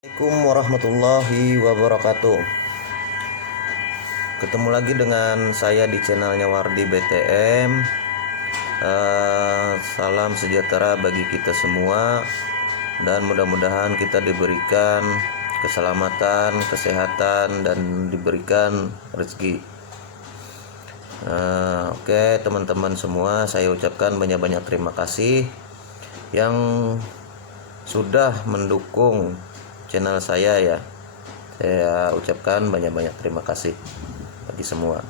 Assalamualaikum warahmatullahi wabarakatuh. Ketemu lagi dengan saya di channelnya Wardi BTM. Salam sejahtera bagi kita semua, dan mudah-mudahan kita diberikan keselamatan, kesehatan, dan diberikan rezeki. Oke, teman-teman semua, saya ucapkan banyak-banyak terima kasih yang sudah mendukung channel saya ya. Saya ucapkan banyak-banyak terima kasih bagi semua.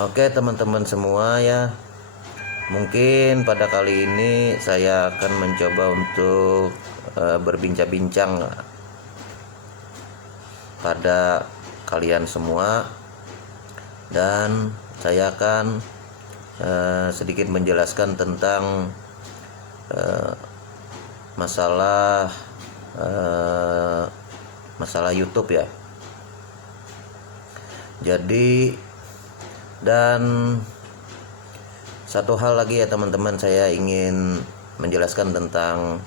Oke, teman-teman semua ya. Mungkin pada kali ini saya akan mencoba untuk berbincang-bincang pada kalian semua, dan saya akan sedikit menjelaskan tentang masalah YouTube ya. Jadi, dan satu hal lagi ya teman-teman, saya ingin menjelaskan tentang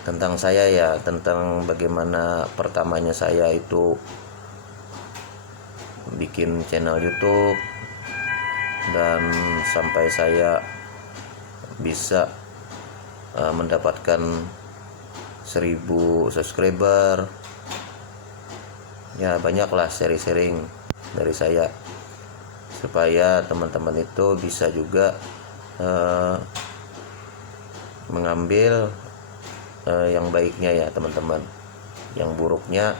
tentang saya ya, tentang bagaimana pertamanya saya itu bikin channel YouTube dan sampai saya bisa mendapatkan 1000 subscriber ya. Banyaklah sharing dari saya supaya teman-teman itu bisa juga mengambil yang baiknya ya teman-teman, yang buruknya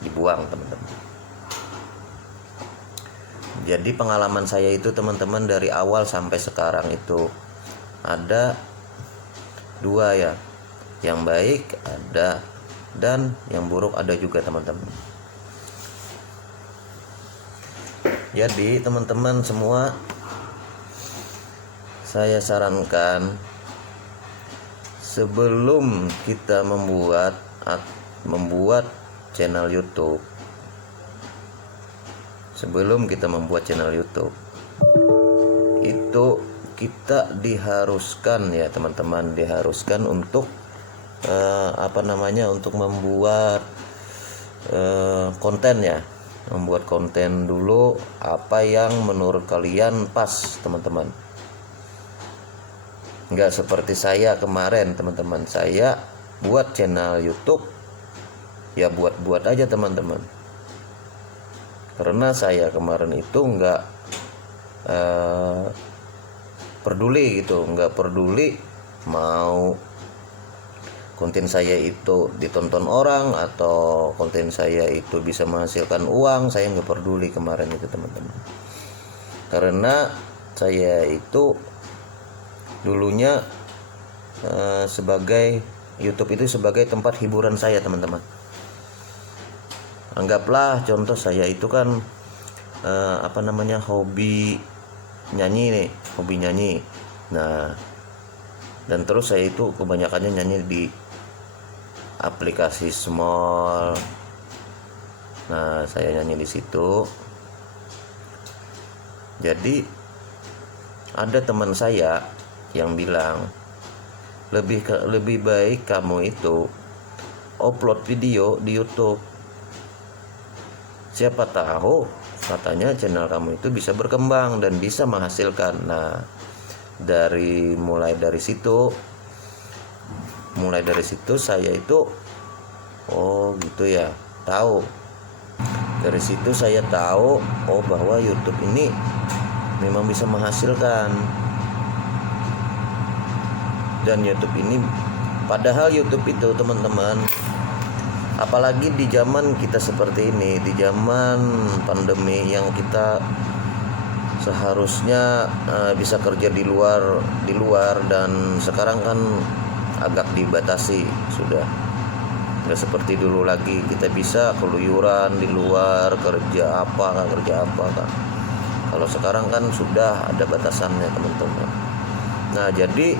dibuang teman-teman. Jadi pengalaman saya itu teman-teman dari awal sampai sekarang itu ada dua ya, yang baik ada dan yang buruk ada juga teman-teman. Jadi teman-teman semua, saya sarankan sebelum kita membuat channel YouTube, itu kita diharuskan ya teman-teman, untuk untuk membuat konten ya, membuat konten dulu apa yang menurut kalian pas teman-teman. Nggak seperti saya kemarin teman-teman, saya buat channel YouTube ya buat aja teman-teman, karena saya kemarin itu nggak peduli mau konten saya itu ditonton orang atau konten saya itu bisa menghasilkan uang. Saya nggak peduli kemarin itu teman-teman, karena saya itu dulunya sebagai YouTube itu sebagai tempat hiburan saya teman-teman. Anggaplah contoh saya itu kan hobi nyanyi. Nah, dan terus saya itu kebanyakannya nyanyi di aplikasi Small. Nah, saya nyanyi di situ. Jadi ada teman saya yang bilang, lebih baik kamu itu upload video di YouTube. Siapa tahu katanya channel kamu itu bisa berkembang dan bisa menghasilkan. Nah, mulai dari situ saya itu gitu ya, tahu. Dari situ saya tahu bahwa YouTube ini memang bisa menghasilkan. Dan YouTube ini, padahal YouTube itu teman-teman, apalagi di zaman kita seperti ini, di zaman pandemi yang kita seharusnya bisa kerja di luar, dan sekarang kan agak dibatasi sudah. Nggak seperti dulu lagi kita bisa keluyuran di luar, kerja apa kan. Kalau sekarang kan sudah ada batasannya teman-teman. Nah, jadi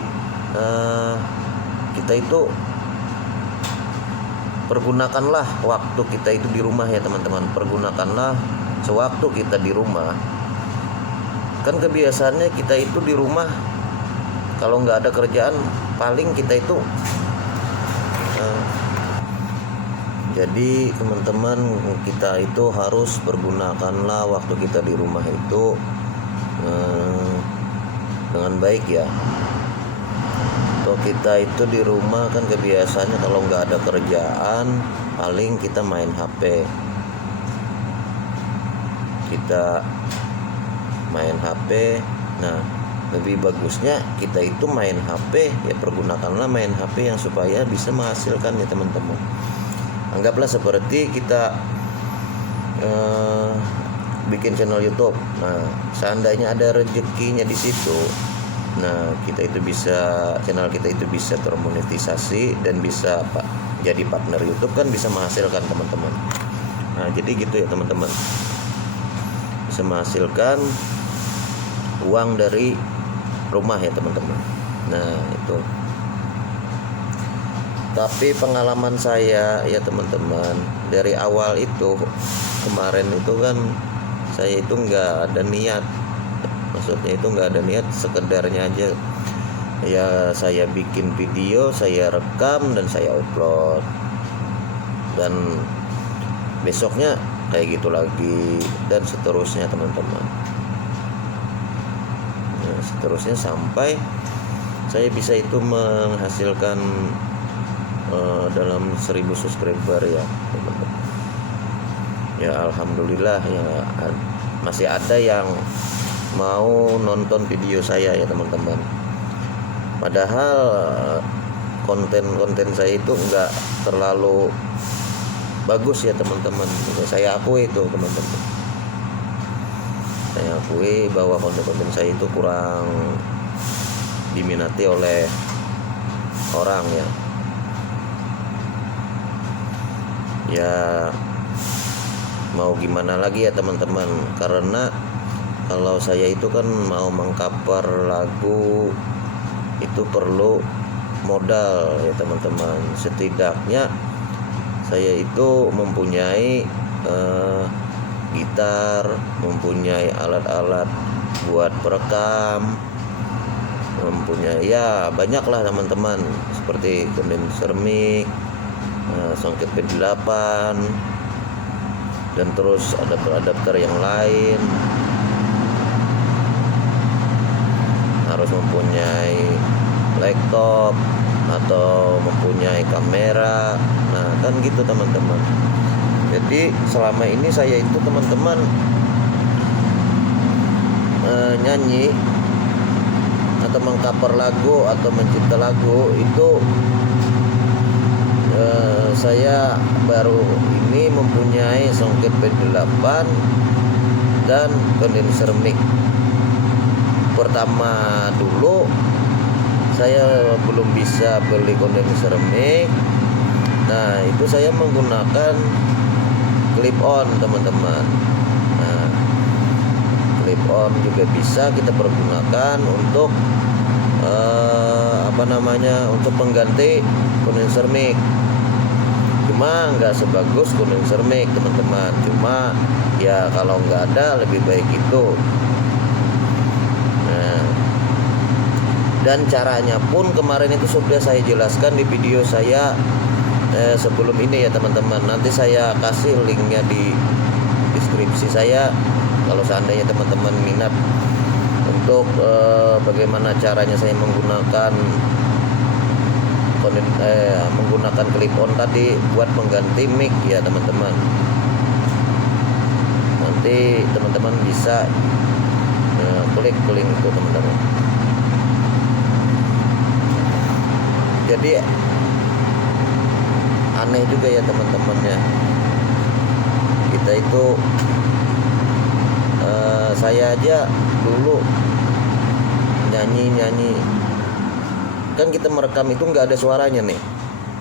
kita itu pergunakanlah waktu kita itu di rumah ya teman-teman. Pergunakanlah sewaktu kita di rumah. Kan kebiasaannya kita itu di rumah kalau nggak ada kerjaan paling kita itu jadi teman-teman, kita itu harus pergunakanlah waktu kita di rumah itu dengan baik ya. Atau kita itu di rumah kan kebiasaannya kalau nggak ada kerjaan paling kita main HP. Kita main HP. Nah, lebih bagusnya kita itu main HP ya, pergunakanlah main HP yang supaya bisa menghasilkan ya teman-teman. Anggaplah seperti kita bikin channel YouTube. Nah, seandainya ada rezekinya di situ, nah kita itu bisa, channel kita itu bisa termonetisasi dan bisa jadi partner YouTube, kan bisa menghasilkan teman-teman. Nah, jadi gitu ya teman-teman, bisa menghasilkan uang dari rumah ya teman-teman. Nah itu. Tapi pengalaman saya ya teman-teman, dari awal itu kemarin itu kan saya itu nggak ada niat, maksudnya itu nggak ada niat, sekedarnya aja ya saya bikin video, saya rekam dan saya upload, dan besoknya kayak gitu lagi dan seterusnya teman-teman. Nah, seterusnya sampai saya bisa itu menghasilkan dalam 1000 subscriber ya teman-teman. Ya alhamdulillah ya, masih ada yang mau nonton video saya ya teman-teman. Padahal konten-konten saya itu enggak terlalu bagus ya teman-teman. Saya akui itu teman-teman. Saya akui bahwa konten-konten saya itu kurang diminati oleh orang ya. Ya mau gimana lagi ya teman-teman, karena kalau saya itu kan mau mengcover lagu itu perlu modal ya teman-teman. Setidaknya saya itu mempunyai gitar, mempunyai alat-alat buat perekam, mempunyai ya banyaklah teman-teman, seperti kondenser mic, songket P8, dan terus adapter yang lain. Harus mempunyai laptop atau mempunyai kamera. Nah kan gitu teman-teman. Jadi selama ini saya itu teman-teman nyanyi atau mengcover lagu atau mencipta lagu itu saya baru ini mempunyai songket P8 dan kondenser mic. Pertama dulu saya belum bisa beli kondenser mic. Nah itu saya menggunakan clip on teman-teman. Nah, clip on juga bisa kita pergunakan untuk untuk mengganti kondenser mic. Cuma nggak sebagus kondenser mic teman-teman. Cuma ya kalau nggak ada lebih baik itu. Nah, dan caranya pun kemarin itu sudah saya jelaskan di video saya sebelum ini ya teman-teman. Nanti saya kasih linknya di deskripsi saya kalau seandainya teman-teman minat untuk bagaimana caranya saya menggunakan clip on tadi buat mengganti mic ya teman-teman. Nanti teman-teman bisa klik link itu teman-teman. Jadi aneh juga ya teman-temannya, kita itu saya aja dulu nyanyi kan, kita merekam itu nggak ada suaranya nih,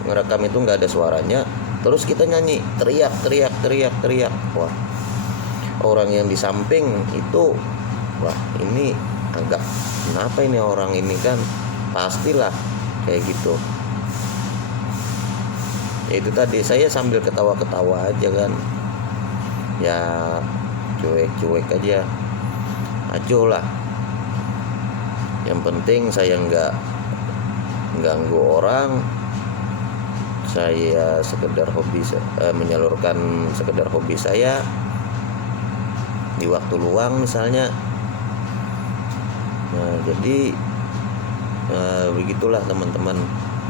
ngerekam itu nggak ada suaranya, terus kita nyanyi teriak. Wah, orang yang di samping itu, wah ini agak kenapa ini orang ini, kan pastilah kayak gitu. Ya itu tadi, saya sambil ketawa-ketawa aja kan, ya cuek aja, acuh lah. Yang penting saya nggak ganggu orang, saya sekedar hobi, menyalurkan sekedar hobi saya di waktu luang misalnya. Nah, jadi begitulah teman-teman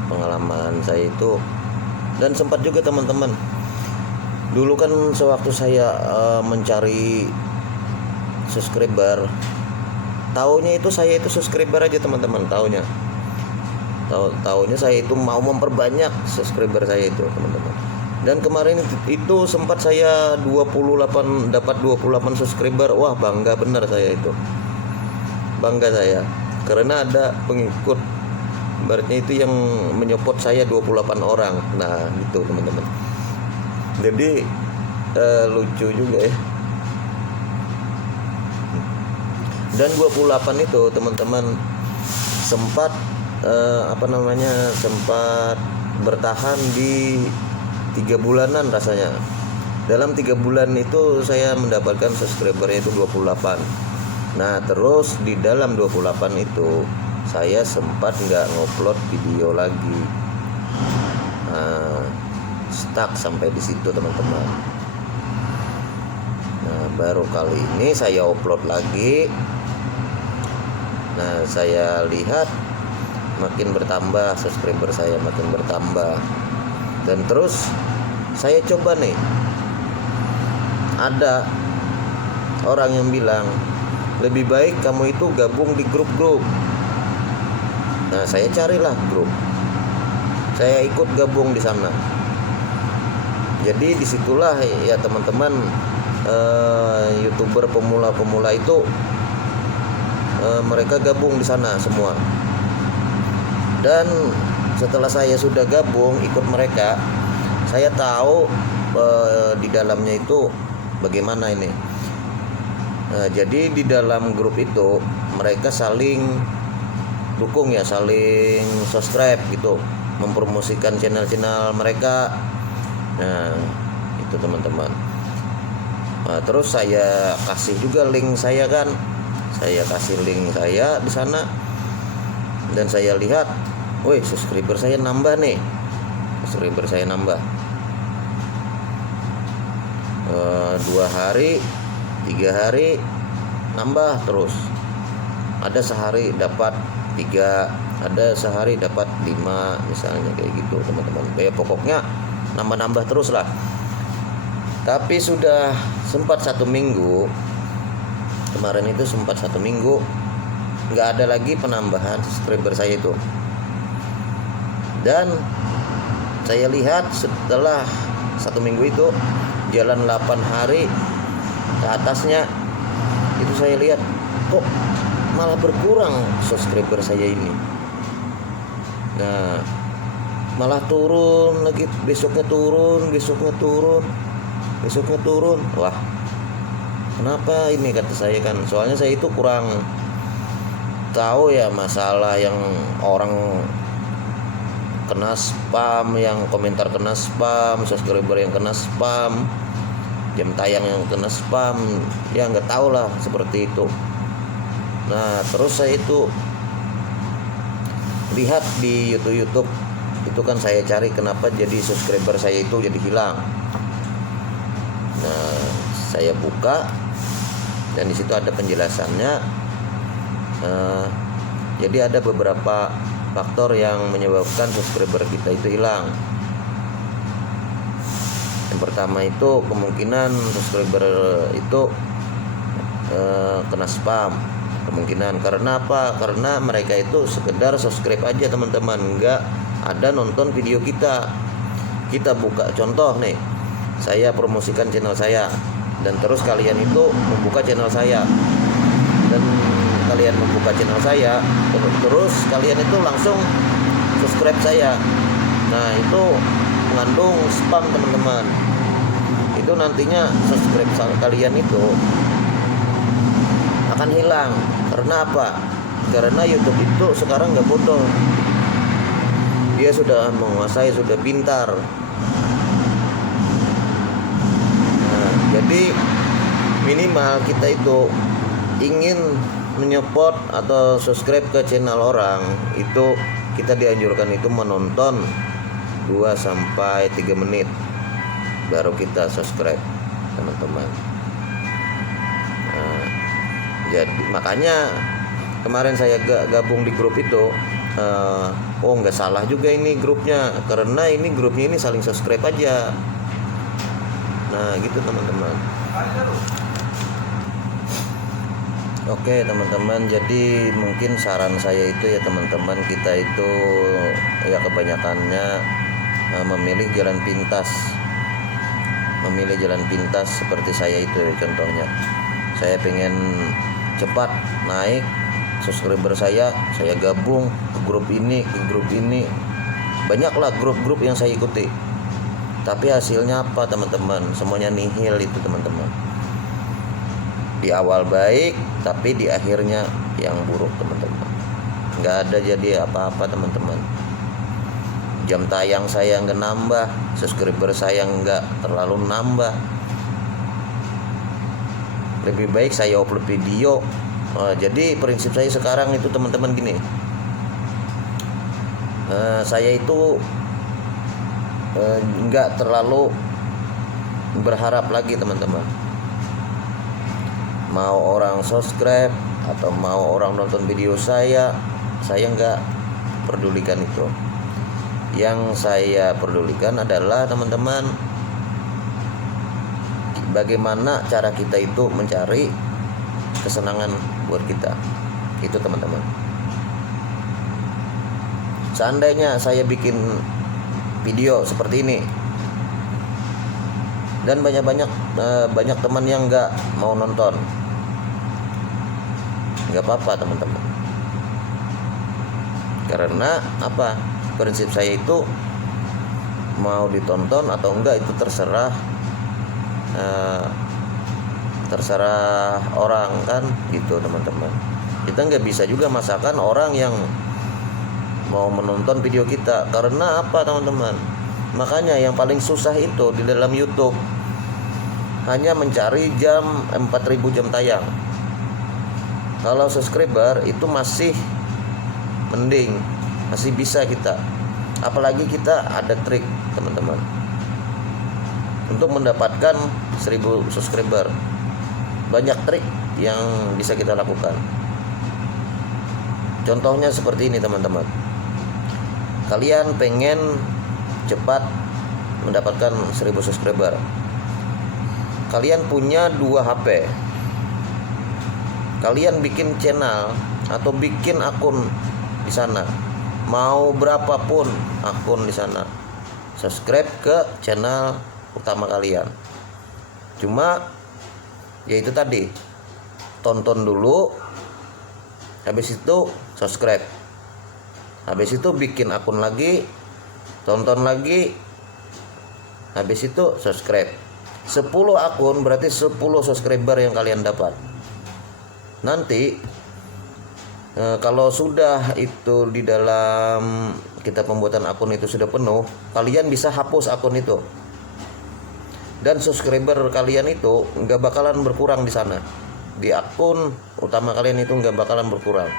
pengalaman saya itu. Dan sempat juga teman-teman, dulu kan sewaktu saya mencari subscriber, taunya itu saya itu subscriber aja teman-teman, taunya saya itu mau memperbanyak subscriber saya itu teman-teman. Dan kemarin itu sempat saya dapat 28 subscriber. Wah, bangga benar saya itu. Bangga saya karena ada pengikut, ibaratnya itu yang menyupport saya 28 orang. Nah, gitu teman-teman. Jadi lucu juga ya. Dan 28 itu teman-teman sempat sempat bertahan di 3 bulanan rasanya. Dalam 3 bulan itu saya mendapatkan subscribernya itu 28. Nah, terus di dalam 28 itu saya sempat nggak ngupload video lagi. Nah, stuck sampai di situ teman-teman. Nah, baru kali ini saya upload lagi. Nah, saya lihat makin bertambah subscriber saya, makin bertambah. Dan terus saya coba nih, ada orang yang bilang lebih baik kamu itu gabung di grup-grup. Nah, saya carilah grup, saya ikut gabung di sana. Jadi disitulah ya teman-teman, YouTuber pemula-pemula itu mereka gabung di sana semua. Dan setelah saya sudah gabung ikut mereka, saya tahu di dalamnya itu bagaimana ini. Jadi di dalam grup itu mereka saling dukung ya, saling subscribe gitu, mempromosikan channel-channel mereka. Nah, itu teman-teman. Nah, terus saya kasih juga link saya kan. Saya kasih link saya di sana. Dan saya lihat, woi, subscriber saya nambah nih. Subscriber saya nambah. 2 hari, 3 hari nambah terus. Ada sehari dapat 3, ada sehari dapat 5 misalnya, kayak gitu teman-teman. Ya pokoknya nambah-nambah terus lah. Tapi sudah sempat 1 minggu, kemarin itu sempat 1 minggu nggak ada lagi penambahan subscriber saya itu. Dan saya lihat setelah 1 minggu itu jalan 8 hari ke atasnya, itu saya lihat kok malah berkurang subscriber saya ini. Nah, malah turun lagi, besoknya turun. Wah, kenapa ini, kata saya kan. Soalnya saya itu kurang tahu ya masalah yang orang kena spam, yang komentar kena spam, subscriber yang kena spam, jam tayang yang kena spam, ya nggak tahu lah seperti itu. Nah, terus saya itu lihat di YouTube itu kan, saya cari kenapa jadi subscriber saya itu jadi hilang. Nah, saya buka dan di situ ada penjelasannya. Jadi ada beberapa faktor yang menyebabkan subscriber kita itu hilang. Yang pertama itu kemungkinan subscriber itu kena spam. Kemungkinan karena apa? Karena mereka itu sekedar subscribe aja teman-teman, nggak ada nonton video kita. Kita buka contoh nih, saya promosikan channel saya, dan terus kalian itu membuka channel saya, dan kalian membuka channel saya, terus kalian itu langsung subscribe saya. Nah, itu mengandung spam teman-teman. Itu nantinya subscribe kalian itu akan hilang. Karena apa? Karena YouTube itu sekarang nggak bodoh, dia sudah menguasai, sudah pintar. Nah, jadi minimal kita itu ingin menyupport atau subscribe ke channel orang, itu kita dianjurkan itu menonton 2-3 menit baru kita subscribe, teman-teman. Nah, jadi makanya kemarin saya gabung di grup itu. Oh, nggak salah juga ini grupnya, karena ini grupnya ini saling subscribe aja. Nah gitu teman-teman. Oke teman-teman, jadi mungkin saran saya itu ya teman-teman, kita itu ya kebanyakannya memilih jalan pintas seperti saya itu ya, contohnya saya pengen cepat naik subscriber saya gabung ke grup ini, banyaklah grup-grup yang saya ikuti, tapi hasilnya apa teman-teman? Semuanya nihil itu teman-teman. Di awal baik, tapi di akhirnya yang buruk teman-teman. Nggak ada jadi apa-apa teman-teman. Jam tayang saya nggak nambah, subscriber saya nggak terlalu nambah. Lebih baik saya upload video. Jadi prinsip saya sekarang itu teman-teman gini. Saya itu nggak terlalu berharap lagi teman-teman. Mau orang subscribe atau mau orang nonton video saya nggak pedulikan itu. Yang saya pedulikan adalah teman-teman, bagaimana cara kita itu mencari kesenangan buat kita. Itu teman-teman. Seandainya saya bikin video seperti ini dan banyak teman yang nggak mau nonton, nggak apa-apa teman-teman, karena apa, prinsip saya itu mau ditonton atau enggak itu terserah orang kan gitu teman-teman. Kita nggak bisa juga masakan orang yang mau menonton video kita, karena apa teman-teman? Makanya yang paling susah itu di dalam YouTube hanya mencari 4.000 jam tayang. Kalau subscriber itu masih mending, masih bisa kita. Apalagi kita ada trik teman-teman untuk mendapatkan 1.000 subscriber. Banyak trik yang bisa kita lakukan. Contohnya seperti ini teman-teman. Kalian pengen cepat mendapatkan 1.000 subscriber. Kalian punya 2 HP. Kalian bikin channel atau bikin akun di sana. Mau berapapun akun di sana. Subscribe ke channel utama kalian. Cuma ya itu tadi, tonton dulu, habis itu subscribe, habis itu bikin akun lagi, tonton lagi, habis itu subscribe. 10 akun berarti 10 subscriber yang kalian dapat. Nanti kalau sudah itu di dalam kita pembuatan akun itu sudah penuh, kalian bisa hapus akun itu. Dan subscriber kalian itu nggak bakalan berkurang di sana. Di akun utama kalian itu nggak bakalan berkurang.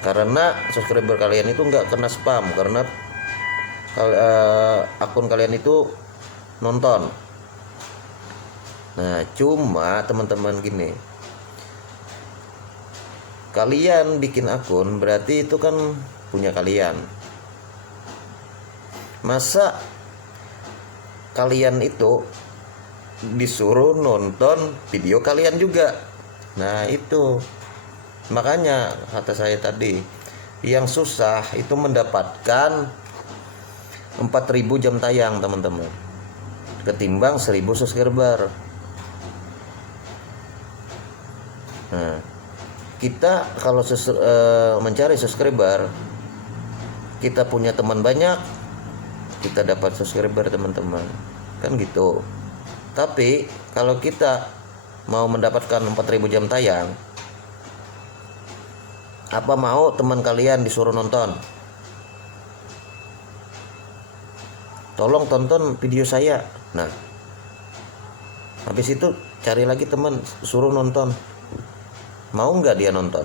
Karena subscriber kalian itu nggak kena spam, karena akun kalian itu nonton. Nah, cuma teman-teman gini, kalian bikin akun berarti itu kan punya kalian. Masa kalian itu disuruh nonton video kalian juga? Nah itu makanya kata saya tadi, yang susah itu mendapatkan 4.000 jam tayang teman-teman, ketimbang 1.000 subscriber. Nah, kita kalau mencari subscriber, kita punya teman banyak, kita dapat subscriber teman-teman, kan gitu. Tapi kalau kita mau mendapatkan 4.000 jam tayang, apa mau teman kalian disuruh nonton? Tolong tonton video saya. Nah, habis itu cari lagi teman, suruh nonton. Mau nggak dia nonton?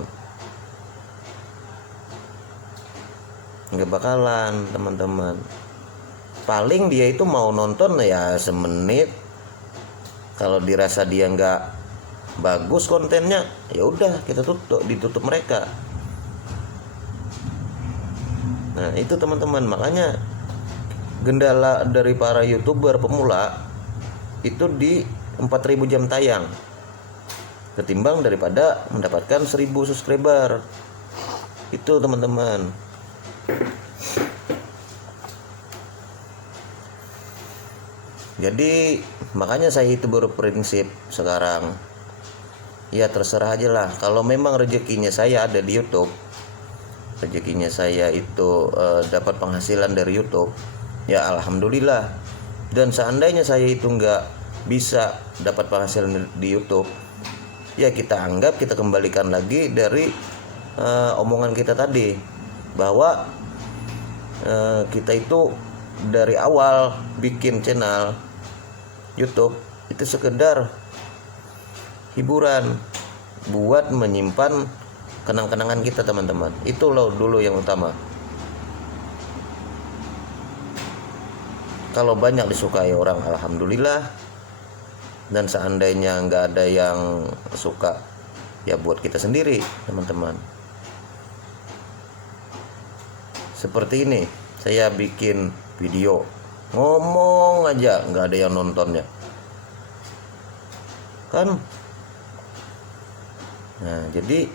Nggak bakalan, teman-teman. Paling dia itu mau nonton ya semenit. Kalau dirasa dia nggak bagus kontennya, ya udah kita ditutup mereka. Nah itu teman-teman, makanya gendala dari para YouTuber pemula itu di 4.000 jam tayang ketimbang daripada mendapatkan 1.000 subscriber. Itu teman-teman. Jadi makanya saya itu berprinsip sekarang, ya terserah aja lah. Kalau memang rezekinya saya ada di YouTube, rezekinya saya itu dapat penghasilan dari YouTube, ya alhamdulillah. Dan seandainya saya itu nggak bisa dapat penghasilan di YouTube, ya kita kembalikan lagi dari omongan kita tadi, bahwa kita itu dari awal bikin channel YouTube itu sekedar hiburan, buat menyimpan kenang-kenangan kita, teman-teman. Itu loh dulu yang utama. Kalau banyak disukai orang, alhamdulillah. Dan seandainya nggak ada yang suka, ya buat kita sendiri, teman-teman. Seperti ini, saya bikin video ngomong aja nggak ada yang nontonnya kan. Nah jadi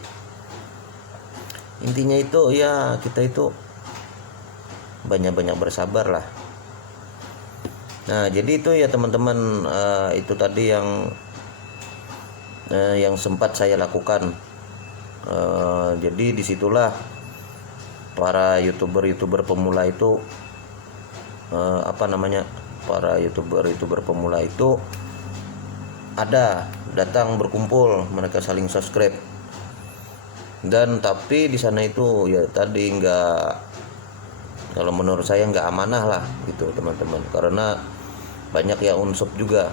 intinya itu ya kita itu banyak-banyak bersabar lah. Nah jadi itu ya teman-teman, itu tadi yang sempat saya lakukan. Jadi disitulah para youtuber pemula itu para youtuber pemula itu ada datang berkumpul, mereka saling subscribe. Dan tapi di sana itu ya tadi kalau menurut saya nggak amanah lah gitu teman-teman, karena banyak yang unsub juga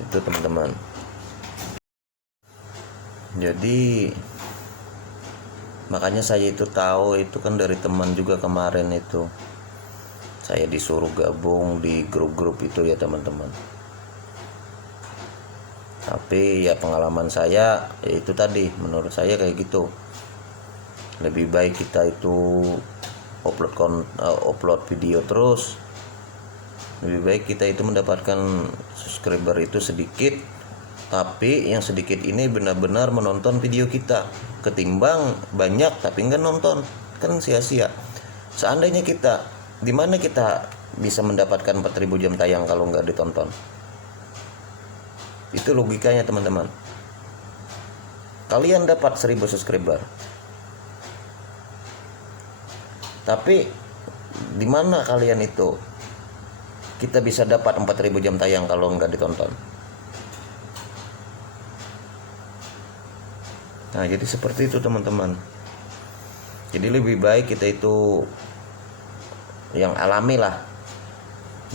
itu teman-teman. Jadi makanya saya itu tahu itu kan dari teman juga. Kemarin itu saya disuruh gabung di grup-grup itu ya teman-teman. Tapi ya pengalaman saya ya itu tadi, menurut saya kayak gitu. Lebih baik kita itu upload video terus. Lebih baik kita itu mendapatkan subscriber itu sedikit, tapi yang sedikit ini benar-benar menonton video kita, ketimbang banyak tapi nggak nonton, kan sia-sia. Seandainya di mana kita bisa mendapatkan 4.000 jam tayang kalau nggak ditonton? Itu logikanya teman-teman. Kalian dapat 1.000 subscriber, tapi di mana kalian itu kita bisa dapat 4.000 jam tayang kalau nggak ditonton? Nah jadi seperti itu teman-teman. Jadi lebih baik kita itu yang alami lah,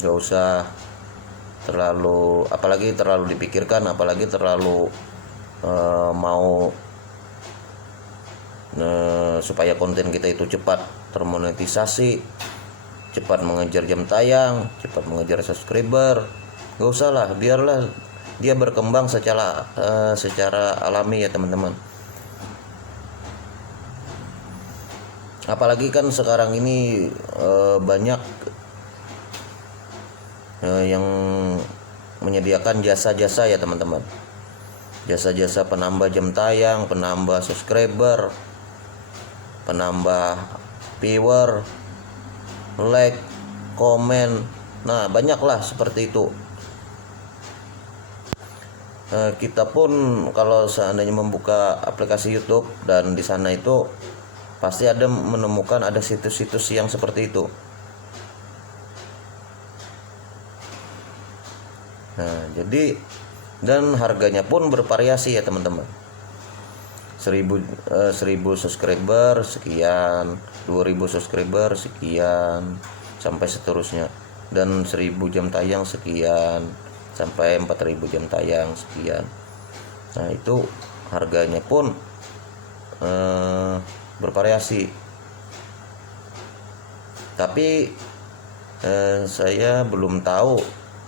gak usah apalagi terlalu dipikirkan, apalagi terlalu mau supaya konten kita itu cepat termonetisasi, cepat mengejar jam tayang, cepat mengejar subscriber. Gak usah lah, biarlah dia berkembang secara alami ya teman-teman. Apalagi kan sekarang ini banyak yang menyediakan jasa-jasa ya teman-teman. Jasa-jasa penambah jam tayang, penambah subscriber, penambah viewer, like, komen. Nah banyaklah seperti itu. Kita pun kalau seandainya membuka aplikasi YouTube dan di sana itu pasti menemukan ada situs-situs yang seperti itu. Nah, jadi dan harganya pun bervariasi ya teman-teman. 1.000 subscriber sekian, 2.000 subscriber sekian, sampai seterusnya. Dan 1.000 jam tayang sekian, sampai 4.000 jam tayang sekian. Nah itu harganya pun bervariasi, tapi saya belum tahu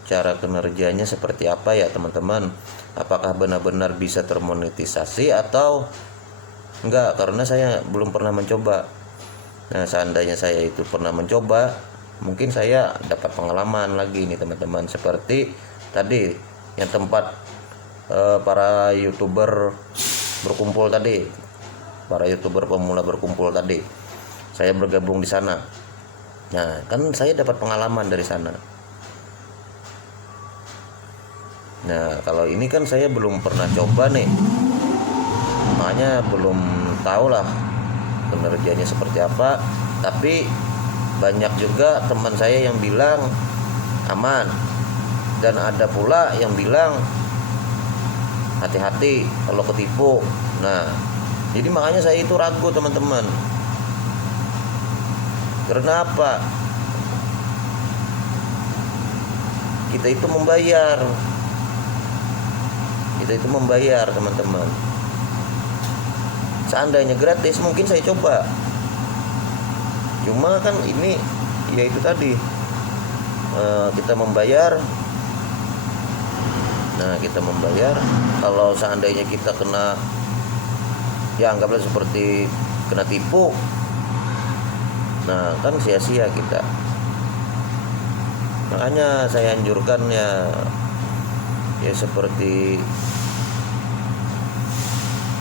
cara kinerjanya seperti apa ya teman-teman, apakah benar-benar bisa termonetisasi atau enggak, karena saya belum pernah mencoba. Nah seandainya saya itu pernah mencoba, mungkin saya dapat pengalaman lagi nih teman-teman, seperti tadi yang tempat para YouTuber berkumpul tadi, para YouTuber pemula berkumpul tadi, saya bergabung di sana. Nah kan saya dapat pengalaman dari sana. Nah kalau ini kan saya belum pernah coba nih, makanya belum tahu lah kinerjanya seperti apa. Tapi banyak juga teman saya yang bilang aman, dan ada pula yang bilang hati-hati kalau ketipu. Nah jadi makanya saya itu ragu teman-teman. Karena apa? Kita itu membayar teman-teman. Seandainya gratis mungkin saya coba, cuma kan ini ya itu tadi, kita membayar. Nah kita membayar, kalau seandainya kita kena, ya anggaplah seperti kena tipu, nah kan sia-sia kita. Makanya saya anjurkan ya seperti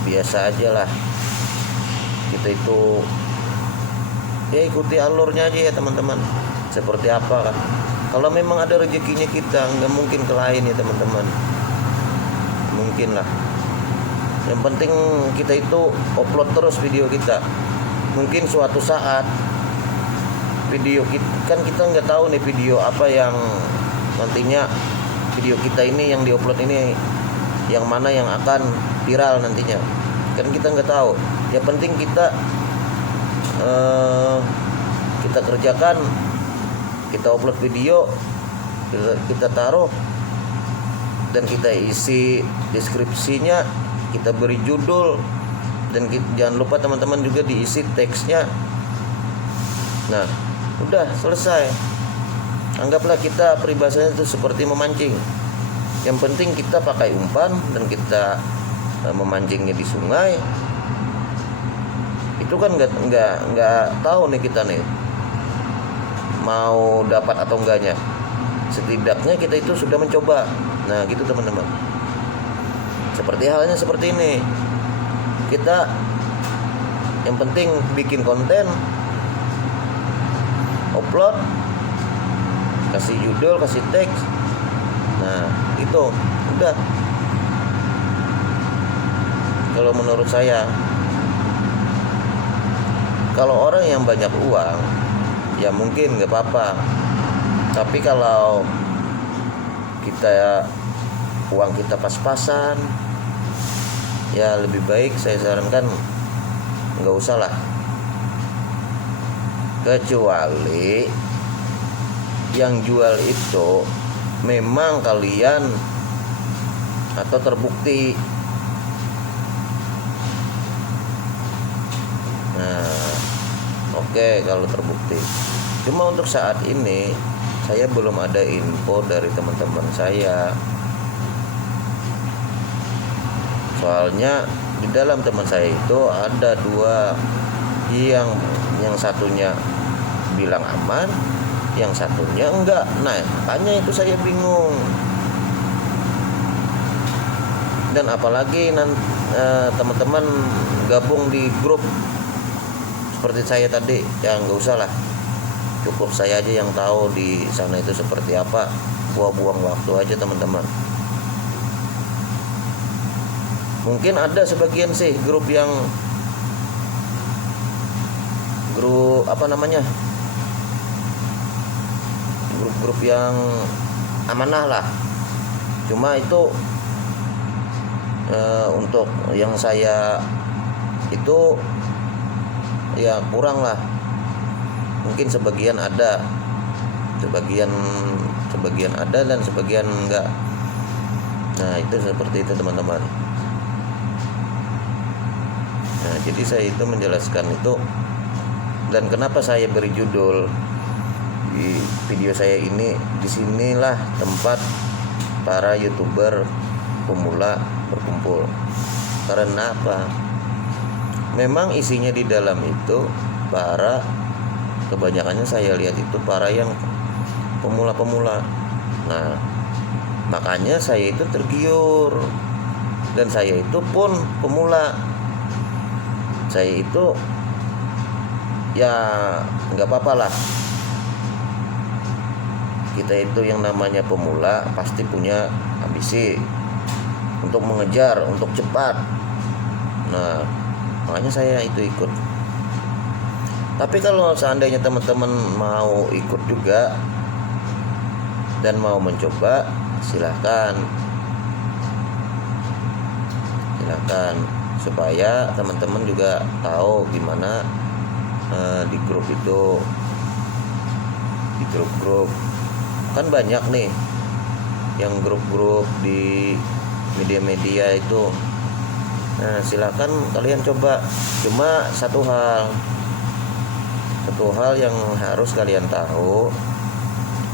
biasa aja lah, kita itu ya ikuti alurnya aja ya teman-teman, seperti apa kan. Kalau memang ada rezekinya kita nggak mungkin ke lain ya teman-teman, mungkin lah. Yang penting kita itu upload terus video kita. Mungkin suatu saat video kita, kan kita nggak tahu nih video apa yang nantinya video kita ini yang diupload ini yang mana yang akan viral nantinya, kan kita nggak tahu. Yang penting kita kerjakan, kita upload video, kita taruh, dan kita isi deskripsinya, kita beri judul, dan jangan lupa teman-teman juga diisi teksnya. Nah udah selesai. Anggaplah kita peribahasanya itu seperti memancing. Yang penting kita pakai umpan dan kita memancingnya di sungai. Itu kan nggak tahu nih kita nih mau dapat atau enggaknya. Setidaknya kita itu sudah mencoba. Nah gitu teman-teman. Seperti halnya seperti ini. Kita yang penting bikin konten, upload, kasih judul, kasih teks. Nah itu udah. Kalau menurut saya, kalau orang yang banyak uang ya mungkin nggak apa-apa. Tapi kalau kita uang kita pas-pasan, ya lebih baik saya sarankan nggak usah lah. Kecuali yang jual itu memang kalian atau terbukti. Nah oke, kalau terbukti. Cuma untuk saat ini saya belum ada info dari teman-teman saya. Soalnya di dalam teman saya itu ada dua, yang satunya bilang aman, yang satunya enggak. Nah makanya itu saya bingung. Dan apalagi teman-teman gabung di grup seperti saya tadi, ya nggak usah lah, cukup saya aja yang tahu di sana itu seperti apa. Buang waktu aja teman-teman. Mungkin ada sebagian sih grup grup yang amanah lah. Cuma itu untuk yang saya itu ya kurang lah. Mungkin sebagian ada dan sebagian enggak. Nah itu seperti itu teman-teman. Nah, jadi saya itu menjelaskan itu, dan kenapa saya beri judul di video saya ini, disinilah tempat para YouTuber pemula berkumpul. Karena apa? Memang isinya di dalam itu kebanyakannya saya lihat itu para yang pemula-pemula. Nah, makanya saya itu tergiur, dan saya itu pun pemula. Saya itu ya nggak apa-apa lah. Kita itu yang namanya pemula pasti punya ambisi untuk mengejar, untuk cepat. Nah, makanya saya itu ikut. Tapi kalau seandainya teman-teman mau ikut juga dan mau mencoba, silahkan supaya teman-teman juga tahu gimana di grup itu, di grup-grup kan banyak nih yang grup-grup di media-media itu. Nah, silahkan kalian coba. Cuma satu hal yang harus kalian tahu,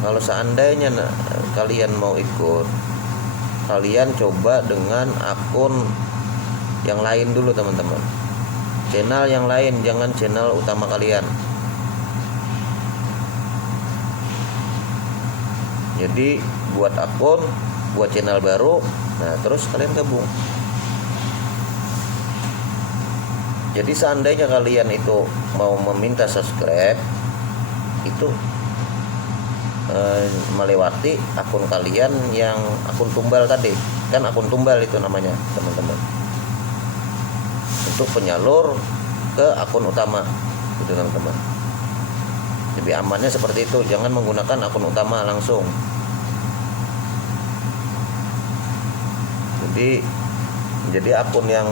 kalau seandainya kalian mau ikut, kalian coba dengan akun yang lain dulu teman-teman, channel yang lain, jangan channel utama kalian. Jadi buat akun, buat channel baru, nah terus kalian gabung. Jadi seandainya kalian itu mau meminta subscribe, itu melewati akun kalian yang akun tumbal tadi, kan akun tumbal itu namanya teman-teman, untuk penyalur ke akun utama itu teman-teman. Lebih amannya seperti itu, jangan menggunakan akun utama langsung. Jadi akun yang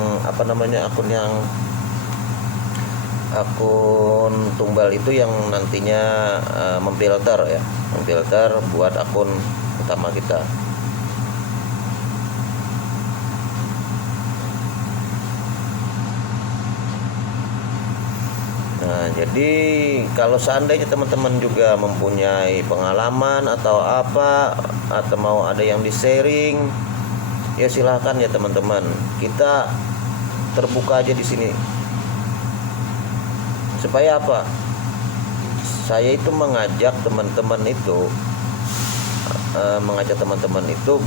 akun tumbal itu yang nantinya memfilter buat akun utama kita. Nah, jadi kalau seandainya teman-teman juga mempunyai pengalaman atau apa, atau mau ada yang di-sharing, ya silahkan ya teman-teman. Kita terbuka aja di sini. Supaya apa? Saya itu mengajak teman-teman itu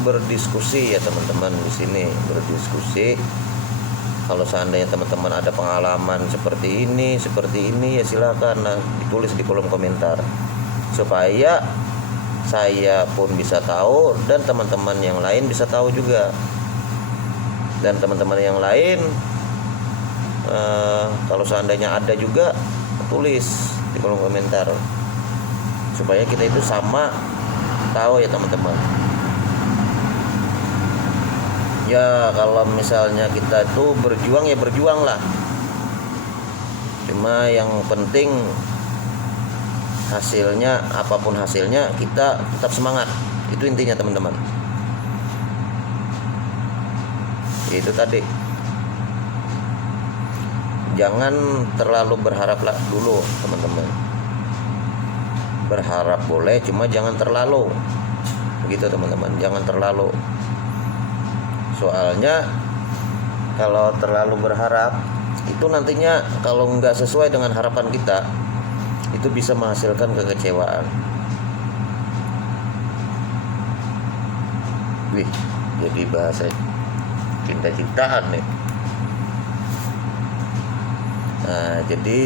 berdiskusi ya teman-teman, di sini berdiskusi. Kalau seandainya teman-teman ada pengalaman seperti ini ya silakan ditulis di kolom komentar, supaya saya pun bisa tahu dan teman-teman yang lain bisa tahu juga. Dan teman-teman yang lain kalau seandainya ada juga tulis di kolom komentar, supaya kita itu sama tahu ya teman-teman. Ya kalau misalnya kita itu berjuang ya berjuang lah, cuma yang penting hasilnya, apapun hasilnya kita tetap semangat. Itu intinya teman-teman. Itu tadi, jangan terlalu berharap dulu teman-teman. Berharap boleh, cuma jangan terlalu, begitu teman-teman, jangan terlalu. Soalnya kalau terlalu berharap itu nantinya kalau nggak sesuai dengan harapan kita, itu bisa menghasilkan kekecewaan. Wih, jadi bahasa cinta-cintaan nih. Nah, jadi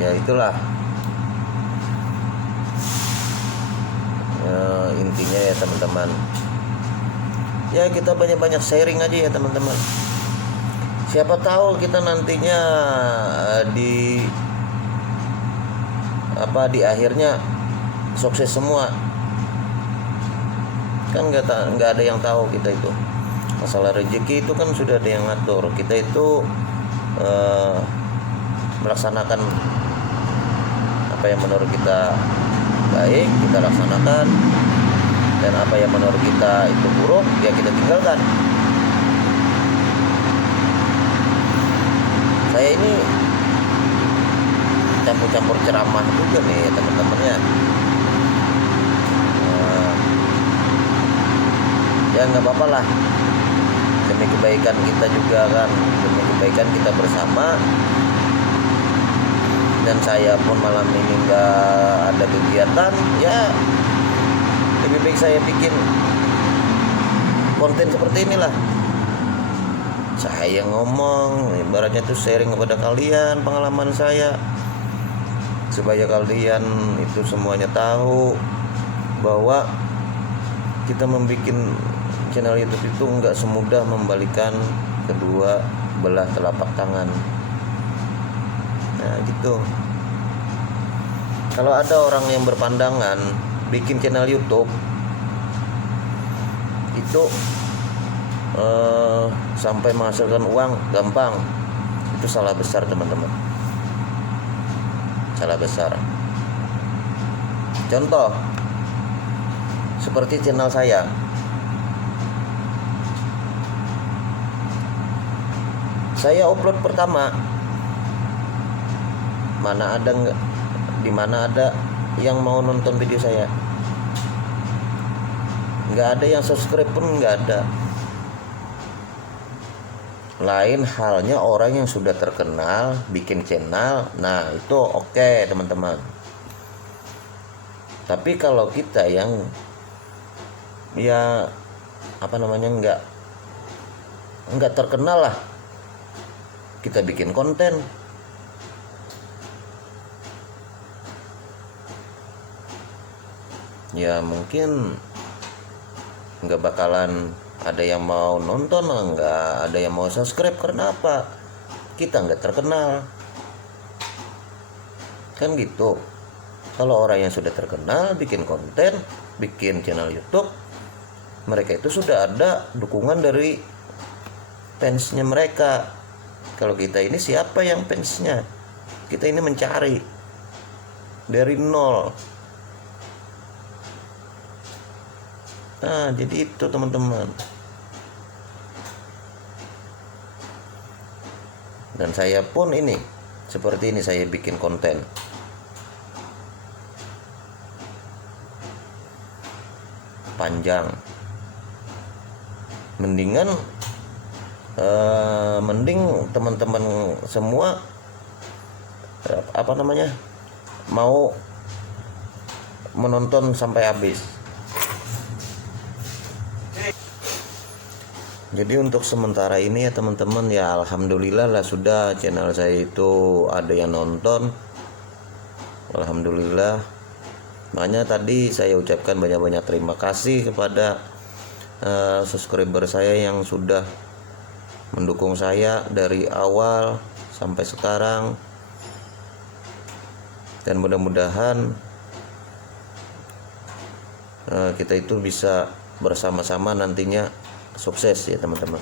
ya itulah intinya ya teman-teman. Ya kita banyak-banyak sharing aja ya teman-teman. Siapa tahu kita nantinya di akhirnya sukses semua. Kan nggak ada yang tahu kita itu. Masalah rezeki itu kan sudah ada yang ngatur. Kita itu melaksanakan apa yang menurut kita baik, kita laksanakan, dan apa yang menurut kita itu buruk ya kita tinggalkan. campur-campur ceramah juga nih teman-teman ya. Ya nggak apa-apa lah, demi kebaikan kita juga kan, demi kebaikan kita bersama. Dan saya pun malam ini nggak ada kegiatan, ya lebih baik saya bikin konten seperti inilah. Saya ngomong, ibaratnya itu sharing kepada kalian pengalaman saya, supaya kalian itu semuanya tahu bahwa kita membuat channel YouTube itu nggak semudah membalikan kedua belah telapak tangan. Nah gitu. Kalau ada orang yang berpandangan bikin channel YouTube itu sampai menghasilkan uang gampang, itu salah besar teman-teman, salah besar. Contoh seperti channel saya, upload pertama, di mana ada yang mau nonton video saya, nggak ada yang subscribe pun nggak ada. Lain halnya orang yang sudah terkenal bikin channel, nah itu oke, teman-teman. Tapi kalau kita yang ya nggak terkenal lah, kita bikin konten, ya mungkin nggak bakalan ada yang mau nonton, nggak ada yang mau subscribe. Karena apa? Kita nggak terkenal kan gitu. Kalau orang yang sudah terkenal bikin konten, bikin channel YouTube, mereka itu sudah ada dukungan dari fansnya mereka. Kalau kita ini siapa yang fansnya? Kita ini mencari dari nol. Nah jadi itu teman-teman. Dan saya pun ini seperti ini, saya bikin konten panjang. Mending teman-teman semua mau menonton sampai habis. Jadi untuk sementara ini ya teman-teman, ya alhamdulillah lah sudah channel saya itu ada yang nonton, alhamdulillah. Makanya tadi saya ucapkan banyak-banyak terima kasih kepada subscriber saya yang sudah mendukung saya dari awal sampai sekarang. Dan mudah-mudahan kita itu bisa bersama-sama nantinya sukses ya teman-teman.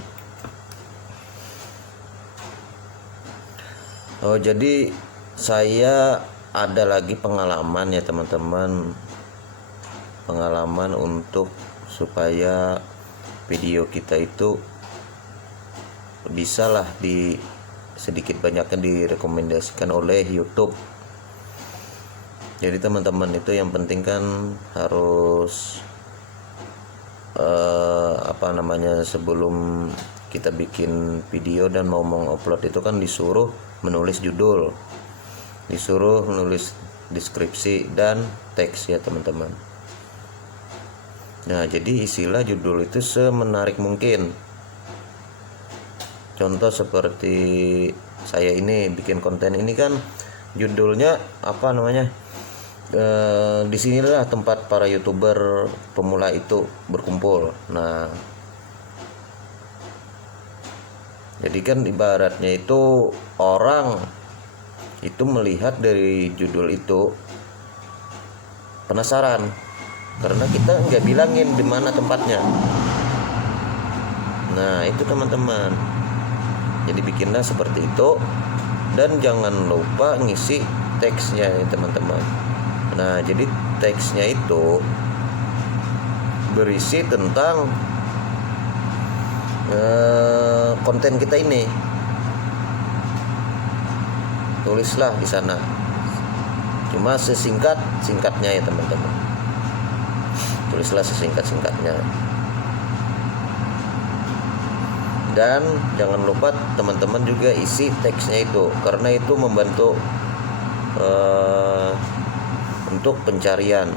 Jadi saya ada lagi pengalaman ya teman-teman, pengalaman untuk supaya video kita itu bisalah sedikit banyaknya direkomendasikan oleh YouTube. Jadi teman-teman itu yang penting kan harus sebelum kita bikin video dan mau mengupload itu kan disuruh menulis judul, disuruh menulis deskripsi dan teks ya teman-teman. Nah jadi isilah judul itu semenarik mungkin. Contoh seperti saya ini bikin konten ini kan judulnya disinilah tempat para YouTuber pemula itu berkumpul. Nah jadi kan ibaratnya itu orang itu melihat dari judul itu penasaran, karena kita nggak bilangin di mana tempatnya. Nah itu teman-teman, jadi bikinlah seperti itu. Dan jangan lupa ngisi teksnya ya teman-teman. Nah jadi teksnya itu berisi tentang konten kita ini. Tulislah di sana cuma sesingkat-singkatnya ya teman-teman, tulislah sesingkat-singkatnya. Dan jangan lupa teman-teman juga isi teksnya itu, karena itu membantu untuk pencarian,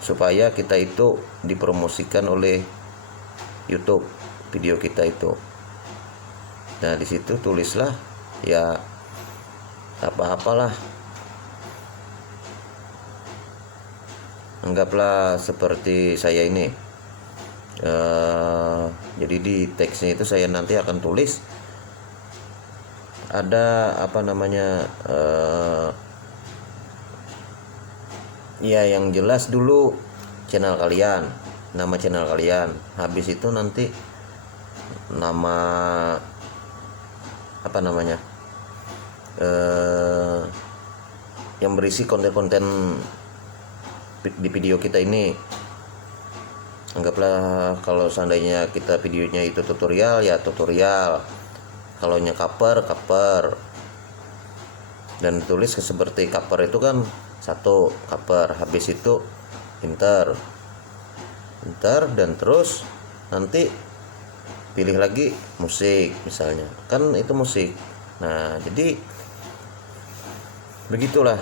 supaya kita itu dipromosikan oleh YouTube video kita itu. Nah di situ tulislah ya apa-apalah, anggaplah seperti saya ini. Jadi di teksnya itu saya nanti akan tulis ada apa namanya, ya yang jelas dulu channel kalian, nama channel kalian. Habis itu nanti nama apa namanya, yang berisi konten-konten di video kita ini. Anggaplah kalau seandainya kita videonya itu tutorial, ya tutorial. Kalau nya cover, dan tulis seperti cover itu kan satu cover, habis itu enter, dan terus nanti pilih lagi musik misalnya, kan itu musik. Nah jadi begitulah.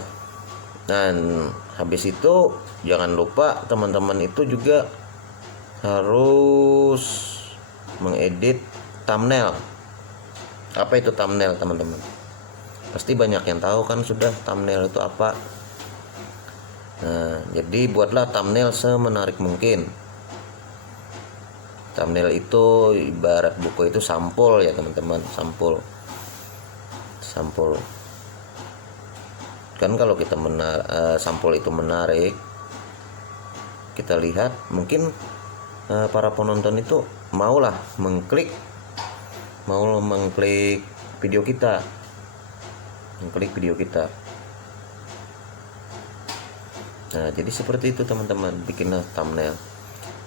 Dan habis itu jangan lupa teman-teman itu juga harus mengedit thumbnail. Apa itu thumbnail teman-teman? Pasti banyak yang tahu kan sudah thumbnail itu apa. Nah, jadi buatlah thumbnail semenarik mungkin. Thumbnail itu ibarat buku itu sampul ya teman-teman, sampul. Kan kalau kita sampul itu menarik, kita lihat mungkin para penonton itu mau mengklik video kita, Nah jadi seperti itu teman-teman, bikinlah thumbnail.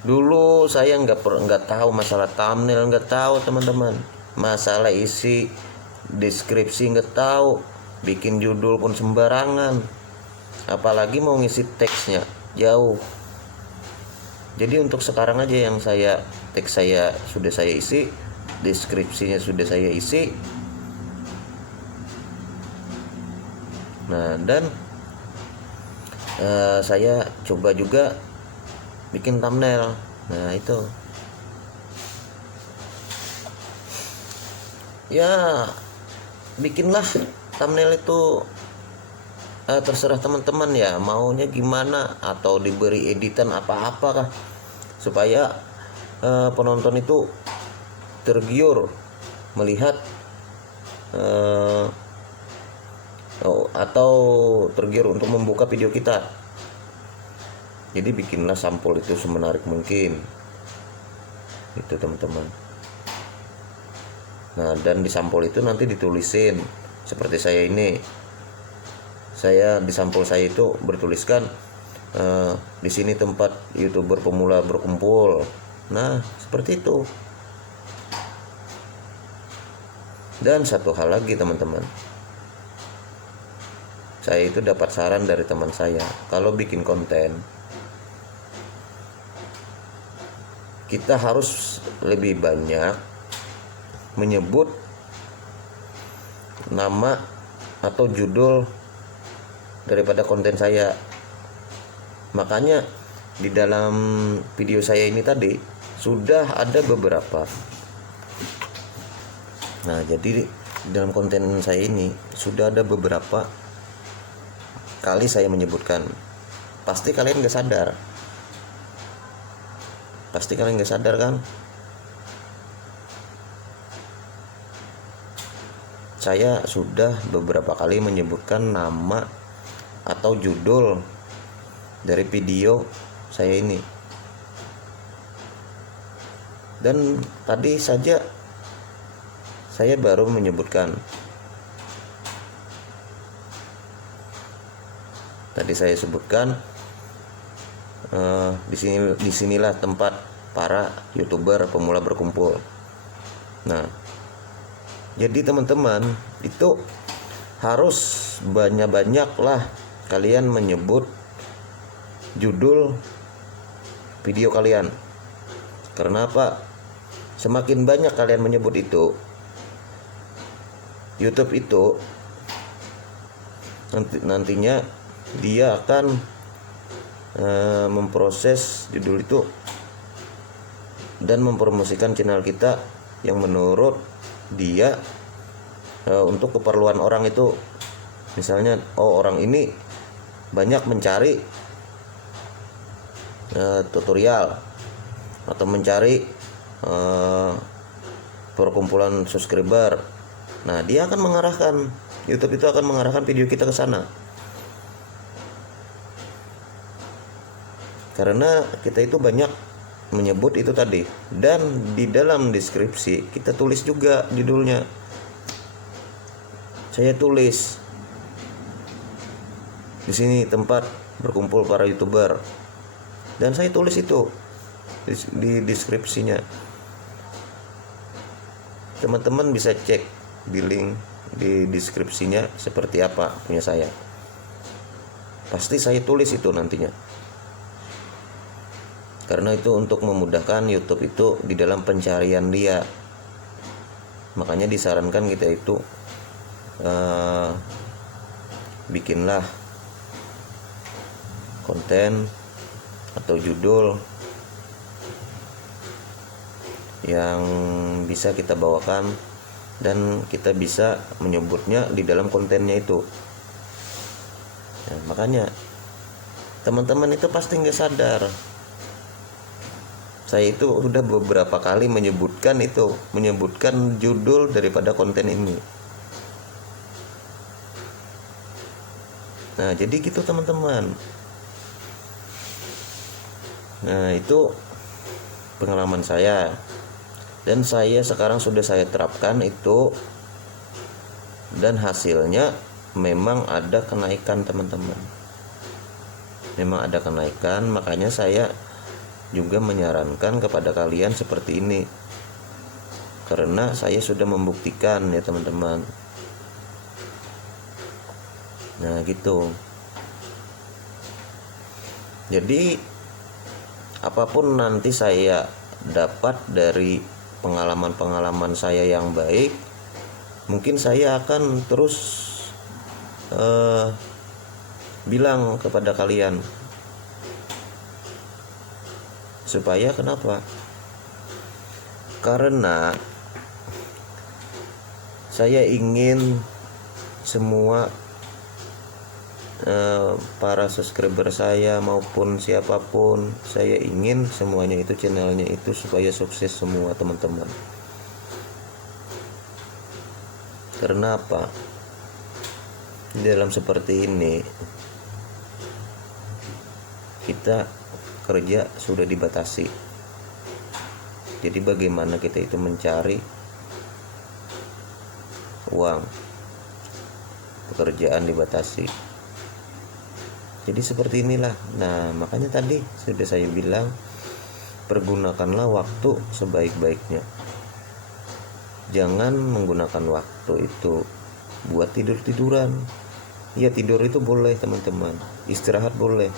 Dulu saya nggak tahu masalah thumbnail, nggak tahu teman-teman, masalah isi deskripsi nggak tahu, bikin judul pun sembarangan, apalagi mau ngisi teksnya jauh. Jadi untuk sekarang aja yang teks saya sudah saya isi, deskripsinya sudah saya isi. Nah dan saya coba juga bikin thumbnail. Nah itu ya, bikinlah thumbnail itu terserah teman-teman ya maunya gimana, atau diberi editan apa-apa kah, supaya penonton itu tergiur melihat atau tergiur untuk membuka video kita. Jadi bikinlah sampul itu semenarik mungkin, itu teman-teman. Nah dan di sampul itu nanti ditulisin seperti saya ini. Saya di sampul saya itu bertuliskan di sini tempat YouTuber pemula berkumpul. Nah seperti itu. Dan satu hal lagi teman-teman, saya itu dapat saran dari teman saya, kalau bikin konten kita harus lebih banyak menyebut nama atau judul daripada konten saya. Makanya di dalam video saya ini tadi sudah ada beberapa. Nah jadi di dalam konten saya ini sudah ada beberapa kali saya menyebutkan. Pasti kalian gak sadar kan? Saya sudah beberapa kali menyebutkan nama atau judul dari video saya ini. Dan tadi saja saya baru menyebutkan. Tadi saya sebutkan disinilah tempat para YouTuber pemula berkumpul. Nah, jadi teman-teman itu harus banyak-banyaklah kalian menyebut judul video kalian. Karena apa? Semakin banyak kalian menyebut itu, YouTube itu nantinya dia akan memproses judul itu dan mempromosikan channel kita yang menurut dia untuk keperluan orang itu. Misalnya, orang ini banyak mencari tutorial atau mencari perkumpulan subscriber. Nah, dia akan mengarahkan, YouTube itu akan mengarahkan video kita ke sana. Karena kita itu banyak menyebut itu tadi, dan di dalam deskripsi kita tulis juga judulnya. Saya tulis di sini tempat berkumpul para YouTuber, dan saya tulis itu di deskripsinya. Teman-teman bisa cek di link di deskripsinya seperti apa punya saya. Pasti saya tulis itu nantinya. Karena itu untuk memudahkan YouTube itu di dalam pencarian dia. Makanya disarankan kita itu bikinlah konten atau judul yang bisa kita bawakan dan kita bisa menyebutnya di dalam kontennya itu. Nah, makanya teman-teman itu pasti nggak sadar, saya itu sudah beberapa kali menyebutkan judul daripada konten ini. Nah, jadi gitu teman-teman. Nah, itu pengalaman saya, dan saya sekarang sudah saya terapkan itu, dan hasilnya memang ada kenaikan teman-teman. Memang ada kenaikan, makanya saya juga menyarankan kepada kalian seperti ini, karena saya sudah membuktikan ya teman-teman. Nah gitu. Jadi apapun nanti saya dapat dari pengalaman-pengalaman saya yang baik, mungkin saya akan terus bilang kepada kalian. Supaya kenapa? Karena saya ingin semua para subscriber saya maupun siapapun, saya ingin semuanya itu channelnya itu supaya sukses semua teman-teman. Karena apa? Di dalam seperti ini kita kerja sudah dibatasi. Jadi bagaimana kita itu mencari uang? Pekerjaan dibatasi. Jadi seperti inilah. Nah, makanya tadi sudah saya bilang, pergunakanlah waktu sebaik-baiknya. Jangan menggunakan waktu itu buat tidur-tiduran. Ya, tidur itu boleh teman-teman, istirahat boleh.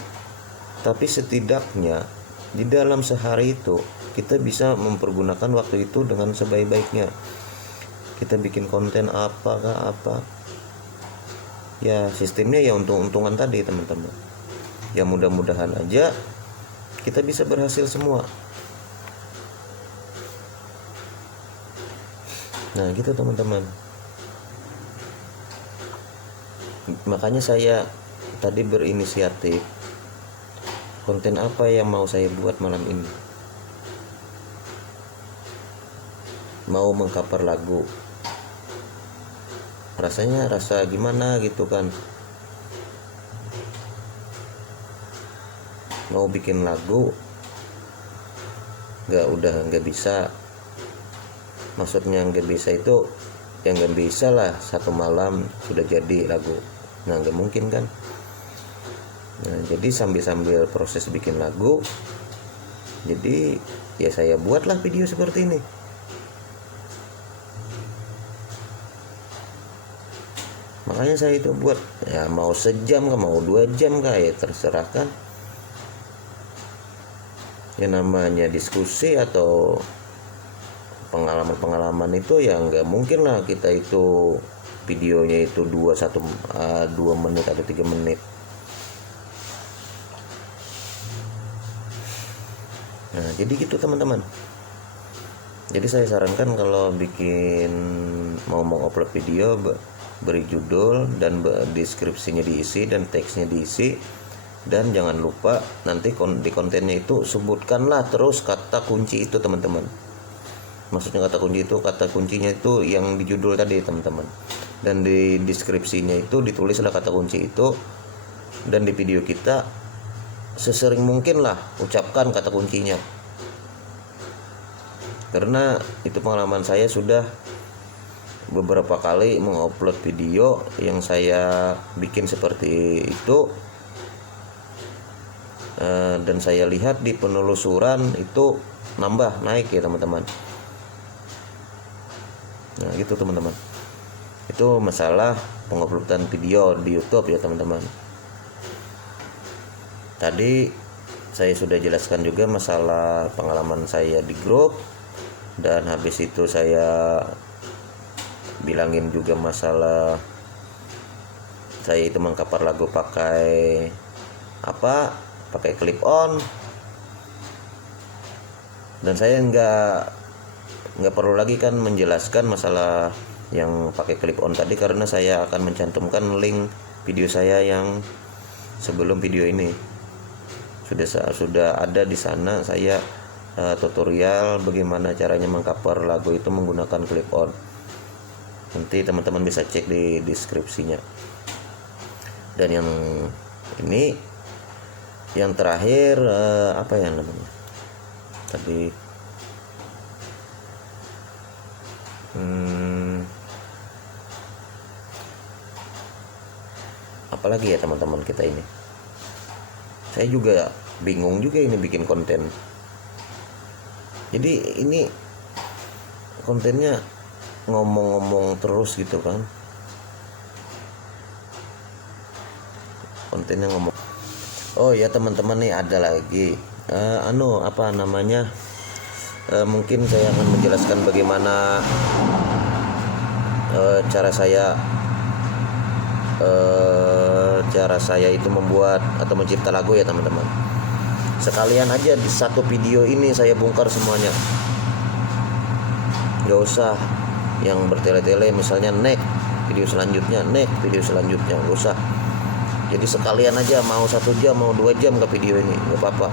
Tapi setidaknya di dalam sehari itu kita bisa mempergunakan waktu itu dengan sebaik-baiknya. Kita bikin konten apa. Ya sistemnya ya untung-untungan tadi teman-teman. Ya mudah-mudahan aja kita bisa berhasil semua. Nah gitu teman-teman. Makanya saya tadi berinisiatif, konten apa yang mau saya buat malam ini. Mau mengcover lagu, rasanya rasa gimana gitu kan. Mau bikin lagu nggak bisa. Maksudnya nggak bisa itu yang nggak bisa lah satu malam sudah jadi lagu. Nah nggak mungkin kan. Nah jadi sambil proses bikin lagu, jadi ya saya buatlah video seperti ini. Makanya saya itu buat ya, mau sejam kah, mau 2 jam kah, ya terserah kan. Yang namanya diskusi atau pengalaman-pengalaman itu ya nggak mungkin lah kita itu videonya itu 2 menit atau 3 menit. Nah jadi gitu teman-teman. Jadi saya sarankan kalau mau upload video, beri judul dan deskripsinya diisi dan teksnya diisi, dan jangan lupa nanti di kontennya itu sebutkanlah terus kata kunci itu teman-teman. Maksudnya kata kuncinya itu yang di judul tadi teman-teman, dan di deskripsinya itu ditulislah kata kunci itu, dan di video kita sesering mungkin lah ucapkan kata kuncinya. Karena itu pengalaman saya sudah beberapa kali mengupload video yang saya bikin seperti itu, dan saya lihat di penelusuran itu naik ya teman-teman. Nah gitu teman-teman, itu masalah penguploadan video di YouTube ya teman-teman. Tadi saya sudah jelaskan juga masalah pengalaman saya di grup, dan habis itu saya bilangin juga masalah saya itu mengcover lagu pakai clip on, dan saya nggak perlu lagi kan menjelaskan masalah yang pakai clip on tadi, karena saya akan mencantumkan link video saya yang sebelum video ini. Sudah ada di sana saya tutorial bagaimana caranya mengcover lagu itu menggunakan clip on. Nanti teman-teman bisa cek di deskripsinya. Dan yang terakhir apa ya namanya tadi, apalagi ya teman-teman kita ini, saya juga bingung juga ini bikin konten. Jadi ini kontennya ngomong-ngomong terus gitu kan, kontennya ngomong. Oh ya teman-teman, nih ada lagi mungkin saya akan menjelaskan bagaimana cara saya itu membuat atau mencipta lagu ya teman-teman. Sekalian aja di satu video ini saya bongkar semuanya, gak usah yang bertele-tele, misalnya video selanjutnya, gak usah. Jadi sekalian aja, mau 1 jam mau 2 jam ke video ini gak apa-apa,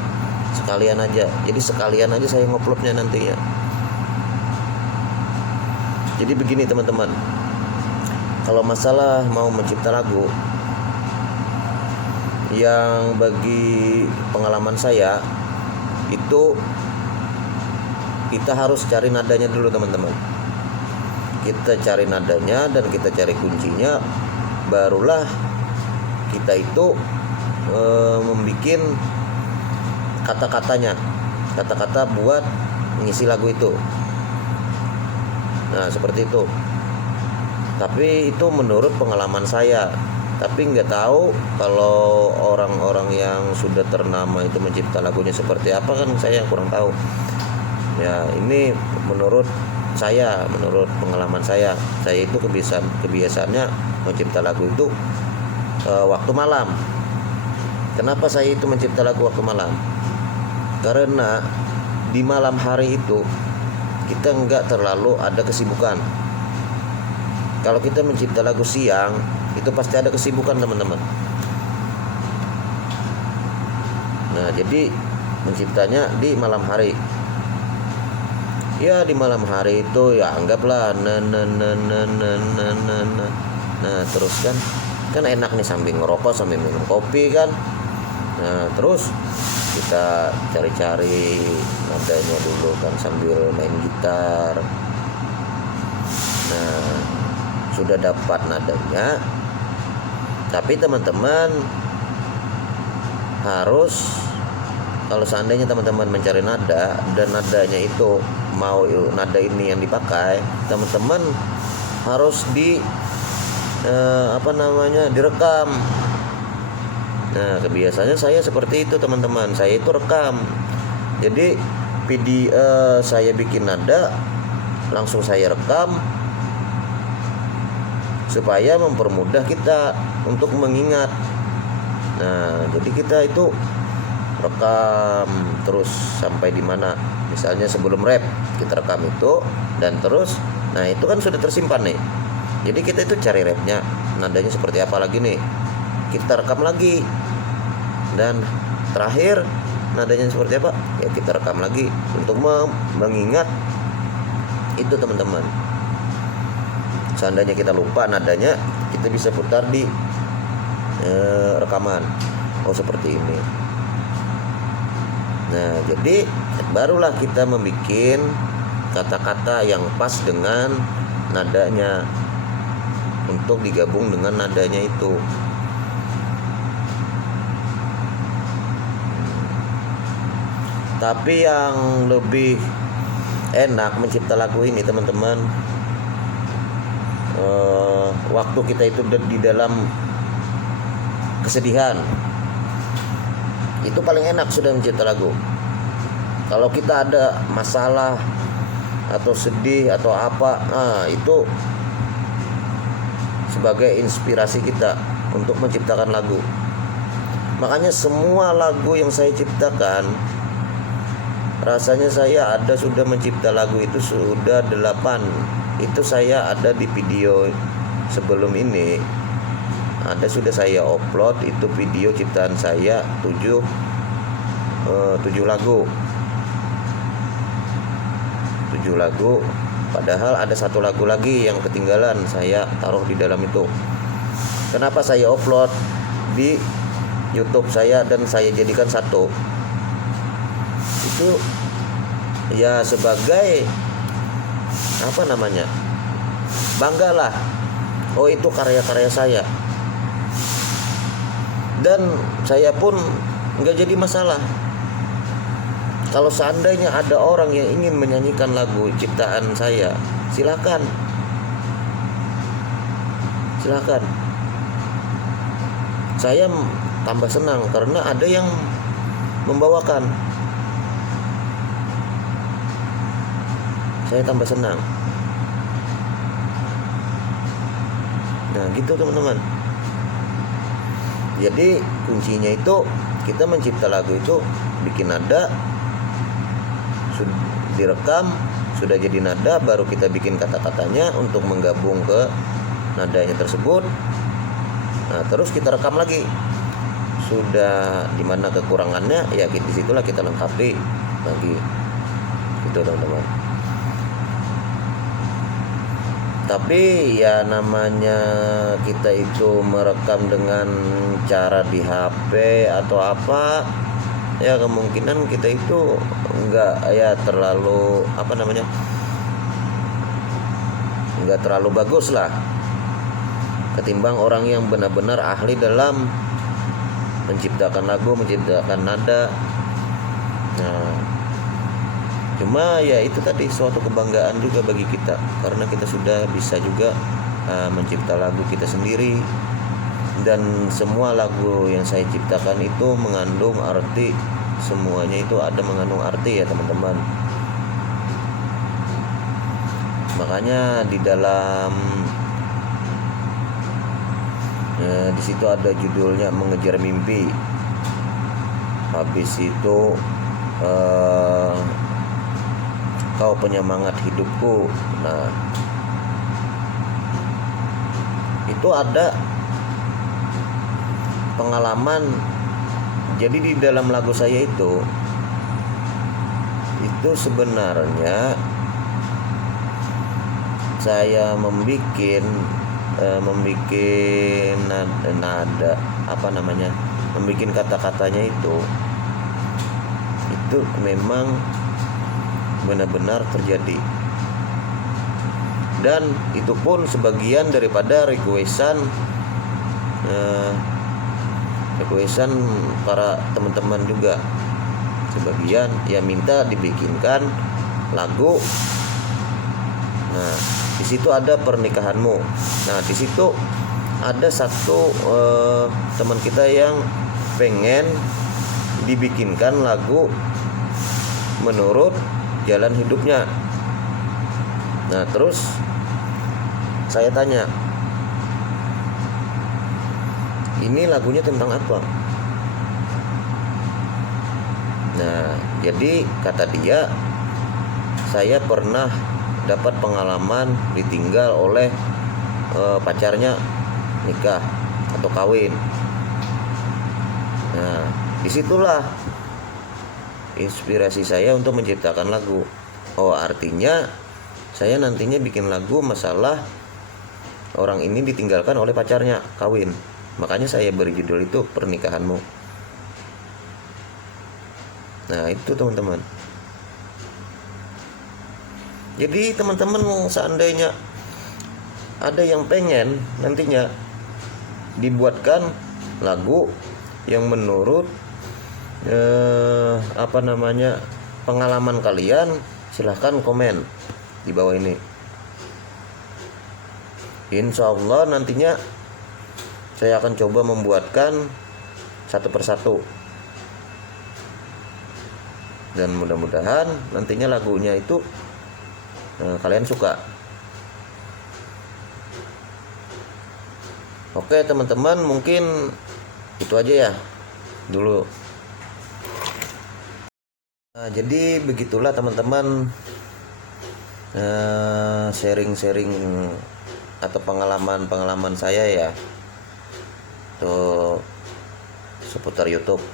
sekalian aja. Jadi sekalian aja saya nguploadnya nantinya. Jadi begini teman-teman, kalau masalah mau mencipta lagu, yang bagi pengalaman saya itu kita harus cari nadanya dulu teman-teman. Kita cari nadanya dan kita cari kuncinya, barulah kita itu membuat kata-kata buat mengisi lagu itu. Nah seperti itu. Tapi itu menurut pengalaman saya. Tapi nggak tahu kalau orang-orang yang sudah ternama itu mencipta lagunya seperti apa, kan saya kurang tahu. Ya ini menurut pengalaman saya itu kebiasaannya mencipta lagu itu waktu malam. Kenapa saya itu mencipta lagu waktu malam? Karena di malam hari itu kita nggak terlalu ada kesibukan. Kalau kita mencipta lagu siang itu pasti ada kesibukan teman-teman. Nah jadi menciptanya di malam hari. Ya di malam hari itu ya anggaplah nah terus kan enak nih sambil ngerokok sambil minum kopi kan. Nah terus kita cari-cari nadanya dulu kan sambil main gitar. Nah sudah dapat nadanya, tapi teman-teman harus, kalau seandainya teman-teman mencari nada dan nadanya itu nada ini yang dipakai, teman-teman harus direkam. Nah, kebiasaannya saya seperti itu teman-teman. Saya itu rekam. Jadi video saya bikin nada langsung saya rekam supaya mempermudah kita untuk mengingat. Nah, jadi kita itu rekam terus sampai di mana. Misalnya sebelum rap kita rekam itu, dan terus nah itu kan sudah tersimpan nih. Jadi kita itu cari rapnya, nadanya seperti apa lagi nih, kita rekam lagi. Dan terakhir nadanya seperti apa ya kita rekam lagi untuk mengingat itu teman-teman. Seandainya kita lupa nadanya, kita bisa putar di rekaman. Oh seperti ini. Nah jadi barulah kita membuat kata-kata yang pas dengan nadanya untuk digabung dengan nadanya itu. Tapi yang lebih enak mencipta lagu ini teman-teman, waktu kita itu di dalam kesedihan, itu paling enak sudah mencipta lagu. Kalau kita ada masalah atau sedih atau apa, itu sebagai inspirasi kita untuk menciptakan lagu. Makanya semua lagu yang saya ciptakan, rasanya saya sudah mencipta lagu itu sudah 8. Itu saya ada di video sebelum ini, sudah saya upload itu video ciptaan saya 7 lagu. 7 lagu, padahal ada 1 lagu lagi yang ketinggalan saya taruh di dalam itu. Kenapa saya upload di YouTube saya dan saya jadikan 1? Itu ya sebagai banggalah, oh itu karya-karya saya. Dan saya pun nggak jadi masalah kalau seandainya ada orang yang ingin menyanyikan lagu ciptaan saya, silakan. Saya tambah senang karena ada yang membawakan. Saya tambah senang. Nah gitu teman-teman. Jadi kuncinya itu kita mencipta lagu itu bikin nada, direkam, sudah jadi nada, baru kita bikin kata-katanya untuk menggabung ke nadanya tersebut. Nah terus kita rekam lagi. Sudah dimana kekurangannya ya disitulah kita lengkapi lagi. Itu teman-teman. Tapi ya namanya kita itu merekam dengan cara di HP atau apa, ya kemungkinan kita itu enggak terlalu enggak terlalu bagus lah ketimbang orang yang benar-benar ahli dalam menciptakan lagu, menciptakan nada. Nah cuma ya itu tadi suatu kebanggaan juga bagi kita, karena kita sudah bisa juga mencipta lagu kita sendiri. Dan semua lagu yang saya ciptakan itu mengandung arti, semuanya itu ada mengandung arti ya teman-teman. Makanya di dalam di situ ada judulnya Mengejar Mimpi. Habis itu Kau Penyemangat Hidupku. Nah itu ada pengalaman. Jadi di dalam lagu saya itu sebenarnya saya membuat nada membuat kata-katanya itu memang benar-benar terjadi. Dan itu pun sebagian daripada requestan para teman-teman juga. Sebagian ya minta dibikinkan lagu. Nah Di situ ada pernikahanmu. Nah, di situ ada satu teman kita yang pengen dibikinkan lagu menurut jalan hidupnya. Nah, terus saya tanya, ini lagunya tentang apa? Nah, jadi kata dia, saya pernah dapat pengalaman ditinggal oleh pacarnya nikah atau kawin. Nah, disitulah inspirasi saya untuk menciptakan lagu. Oh, artinya saya nantinya bikin lagu masalah orang ini ditinggalkan oleh pacarnya kawin. Makanya saya beri judul itu Pernikahanmu. Nah, itu teman-teman. Jadi teman-teman seandainya ada yang pengen nantinya dibuatkan lagu yang menurut pengalaman kalian, silahkan komen di bawah ini. Insya Allah nantinya saya akan coba membuatkan satu persatu, dan mudah-mudahan nantinya lagunya itu kalian suka. Oke teman-teman, mungkin itu aja ya dulu. Nah, jadi begitulah teman-teman, sharing-sharing atau pengalaman saya ya untuk seputar YouTube.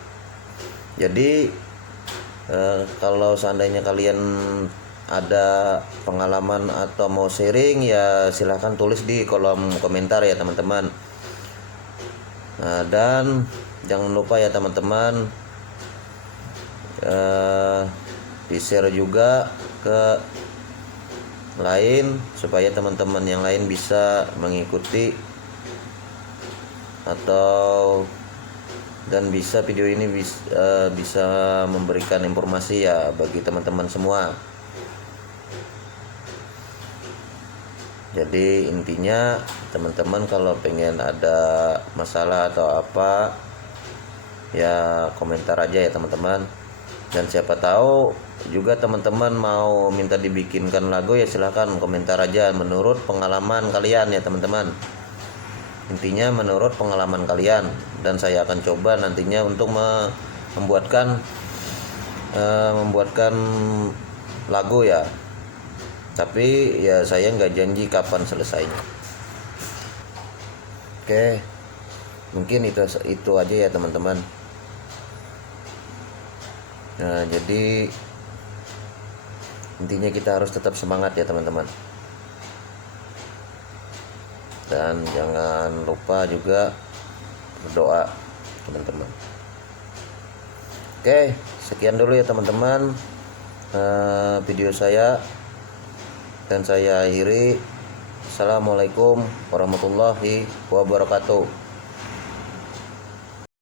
Jadi kalau seandainya kalian ada pengalaman atau mau sharing, ya silahkan tulis di kolom komentar ya teman-teman. Nah, dan jangan lupa ya teman-teman, di-share juga ke lain supaya teman-teman yang lain bisa mengikuti dan bisa video ini bisa memberikan informasi ya bagi teman-teman semua. Jadi intinya teman-teman kalau pengen ada masalah atau apa ya komentar aja ya teman-teman. Dan siapa tahu juga teman-teman mau minta dibikinkan lagu, ya silahkan komentar aja menurut pengalaman kalian ya teman-teman. Intinya menurut pengalaman kalian, dan saya akan coba nantinya untuk membuatkan lagu ya. Tapi ya saya nggak janji kapan selesainya. Oke, mungkin itu aja ya teman-teman. Nah, jadi intinya kita harus tetap semangat ya teman-teman. Dan jangan lupa juga berdoa teman-teman. Oke, sekian dulu ya teman-teman video saya, dan saya akhiri. Assalamualaikum warahmatullahi wabarakatuh.